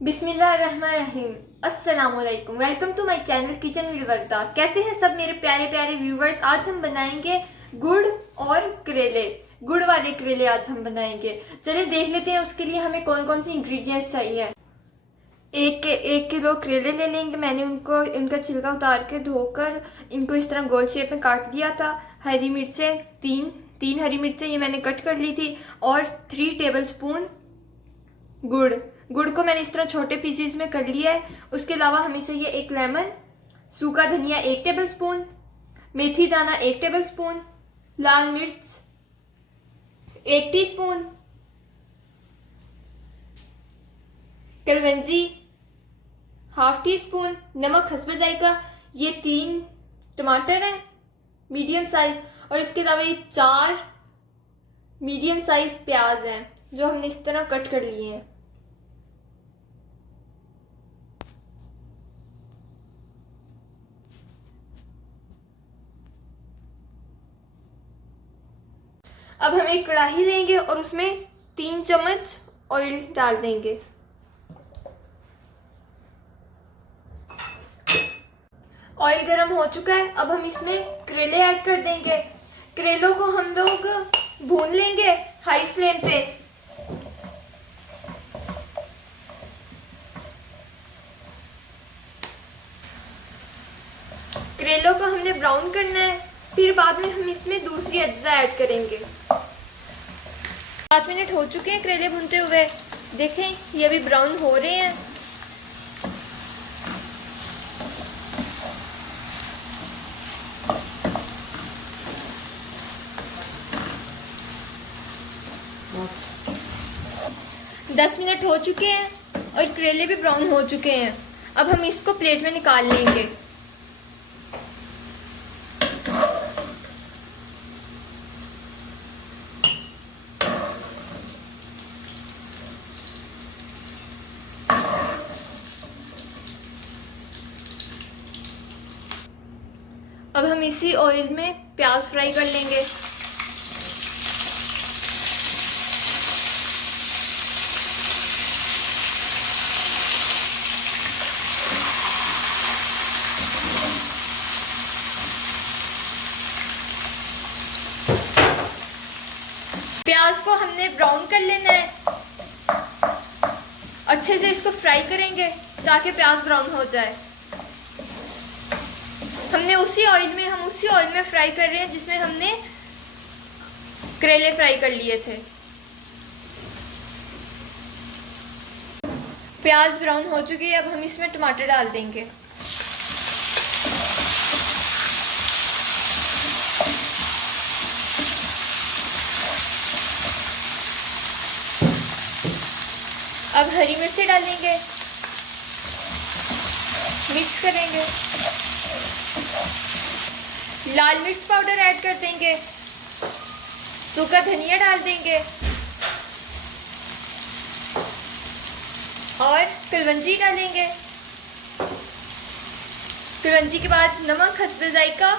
बिस्मिल्लाहिर्रहमानिर्रहीम। अस्सलामुअलैकुम। Welcome to my channel kitchen with Warda. कैसे हैं सब मेरे प्यारे प्यारे व्यूवर्स। आज हम बनाएंगे गुड़ और करेले। गुड़ वाले करेले आज हम बनाएंगे। चलिए देख लेते हैं उसके लिए हमें कौन कौन सी इंग्रेडिएंट्स चाहिए। एक किलो करेले ले लेंगे। मैंने उनका छिलका उतार के धोकर इनको इस तरह गोल शेप में काट दिया था। हरी मिर्चें तीन हरी मिर्चें ये मैंने कट कर ली थी। और 3 टेबलस्पून गुड़ को मैंने इस तरह छोटे पीसेस में कर लिया है। उसके अलावा हमें चाहिए 1 लेमन, सूखा धनिया 1 टेबलस्पून, मेथी दाना 1 टेबलस्पून, लाल मिर्च 1 टीस्पून, कलवंजी ½ टीस्पून, नमक हस्ब जायका। ये 3 टमाटर हैं मीडियम साइज। और इसके अलावा ये 4 मीडियम साइज प्याज हैं जो हमने इस तरह कट कर लिए हैं। अब हम एक कढ़ाई लेंगे और उसमें 3 चम्मच ऑयल डाल देंगे। ऑयल गर्म हो चुका है। अब हम इसमें करेले ऐड कर देंगे। करेलों को हम लोग भून लेंगे हाई फ्लेम पे। करेलों को हमने ब्राउन करना है। फिर बाद में हम इसमें दूसरी अज्जा ऐड करेंगे। 7 मिनट हो चुके हैं करेले भूनते हुए। देखें ये अभी ब्राउन हो रहे हैं। दस मिनट हो चुके हैं और करेले भी ब्राउन हो चुके हैं। अब हम इसको प्लेट में निकाल लेंगे। अब हम इसी ऑयल में प्याज फ्राई कर लेंगे। प्याज को हमने ब्राउन कर लेना है। अच्छे से इसको फ्राई करेंगे ताकि प्याज ब्राउन हो जाए। हम उसी ऑयल में फ्राई कर रहे हैं जिसमें हमने करेले फ्राई कर लिए थे। प्याज ब्राउन हो चुकी है। अब हम इसमें टमाटर डाल देंगे। अब हरी मिर्ची डालेंगे, मिक्स करेंगे। लाल मिर्च पाउडर ऐड कर देंगे, सूखा धनिया डाल देंगे और कलवंजी डालेंगे। कलवंजी के बाद नमक हस्ब जायका,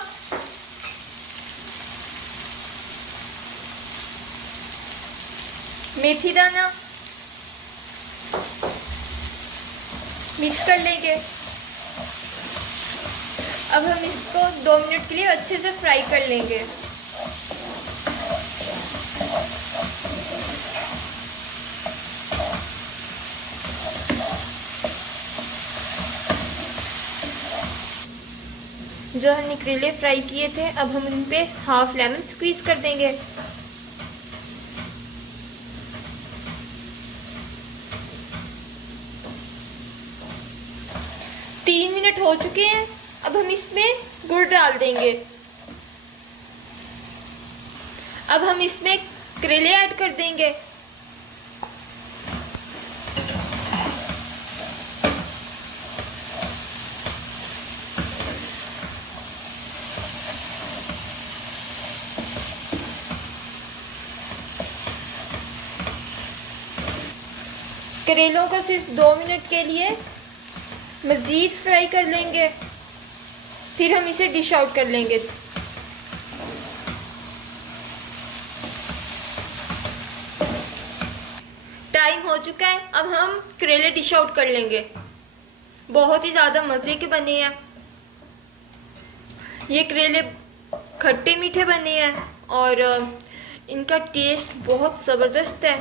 मेथी दाना मिक्स कर लेंगे। अब हम इसको 2 मिनट के लिए अच्छे से फ्राई कर लेंगे। जो हमने करेले फ्राई किए थे अब हम इन पे ½ लेमन स्क्वीज कर देंगे। तीन मिनट हो चुके हैं। अब हम इसमें गुड़ डाल देंगे। अब हम इसमें करेले ऐड कर देंगे। करेलों को सिर्फ 2 मिनट के लिए मज़ीद फ्राई कर लेंगे। फिर हम इसे डिश आउट कर लेंगे। टाइम हो चुका है, अब हम करेले डिश आउट कर लेंगे। बहुत ही ज़्यादा मज़े के बने हैं ये करेले, खट्टे मीठे बने हैं और इनका टेस्ट बहुत ज़बरदस्त है।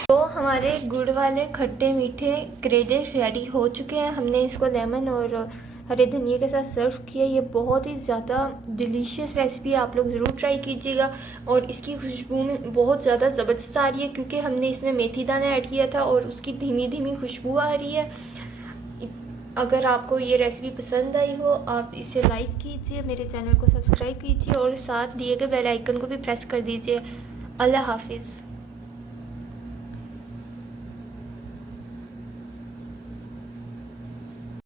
तो हमारे गुड़ वाले खट्टे मीठे करेले रेडी हो चुके हैं। हमने इसको लेमन और हरे धनिया के साथ सर्व किया। ये बहुत ही ज़्यादा डिलीशियस रेसिपी है, आप लोग ज़रूर ट्राई कीजिएगा। और इसकी खुशबू में बहुत ज़्यादा ज़बरदस्त आ रही है क्योंकि हमने इसमें मेथी दाना ऐड किया था और उसकी धीमी धीमी खुशबू आ रही है। अगर आपको ये रेसिपी पसंद आई हो, आप इसे लाइक कीजिए, मेरे चैनल को सब्सक्राइब कीजिए और साथ दिए गए बेल आइकन को भी प्रेस कर दीजिए। अल्लाह हाफिज़।